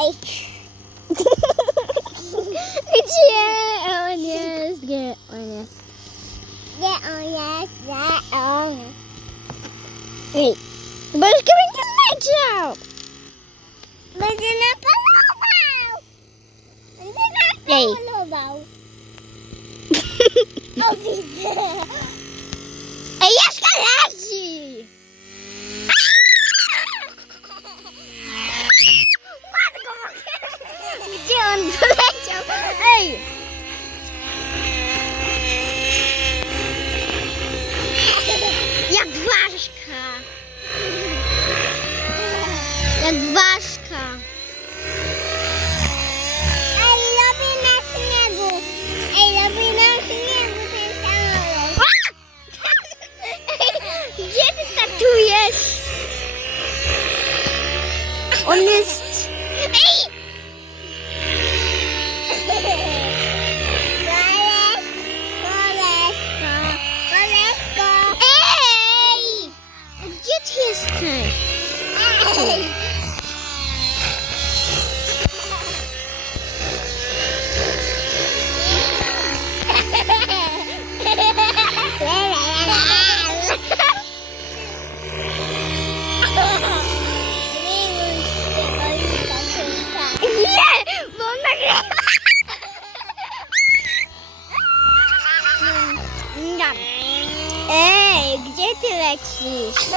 Ej. Gdzie on jest? Gdzie on jest? Gdzie on jest? Gdzie on jest? Ej, Bożka będzie leciał! Będzie napalował! Będzie Ej. napalował! O, widzę! Ej, jeszcze leci! Matko, gdzie on poleciał? Ej! Jak ważka! Jak ważka! Ej, robi na śniegu! Ej, robi na śniegu ten samolot! Gdzie ty startujesz? On jest... Ej! Koleżko! Ej! Gdzie ty jesteś? Ej! Nie! Bo on nagrywa! Ej, gdzie ty lecisz?